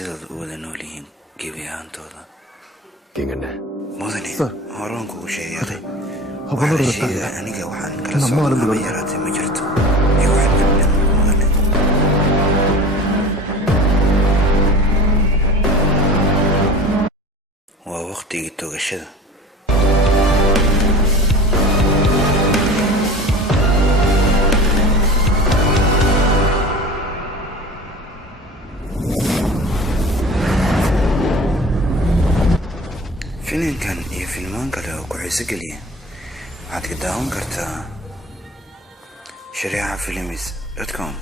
sidooda u wada nool yihiin gebi ahaantooda. mudane horaan kugu sheegay waxaan sheegay aniga waxaan kala socdaa haba yaraatee ma jirto iyo wax dhamdhan mudane. waa waqtigii toogashada. filimkan iyo filmaan kale oo ku xiiso geliya waxaad ka daawan kartaa shareecafilms.com.